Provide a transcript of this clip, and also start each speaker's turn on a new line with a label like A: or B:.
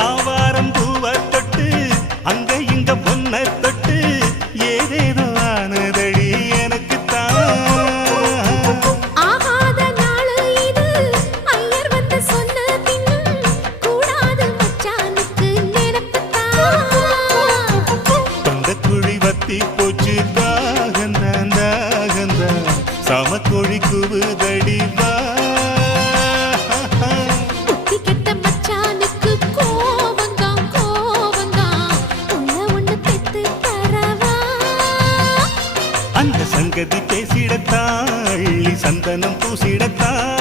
A: ஆவாரம் பூவ தொட்டு அங்க இங்க பொன்ன தொட்டு ஏதேதோ ஆனதடி எனக்கு போச்சு தாகந்தான் தாகந்தான் சமக்கொழி குவுதடி அந்த சங்கதி பேசிடத்தாள் சந்தனம் பூசிடத்தாள்.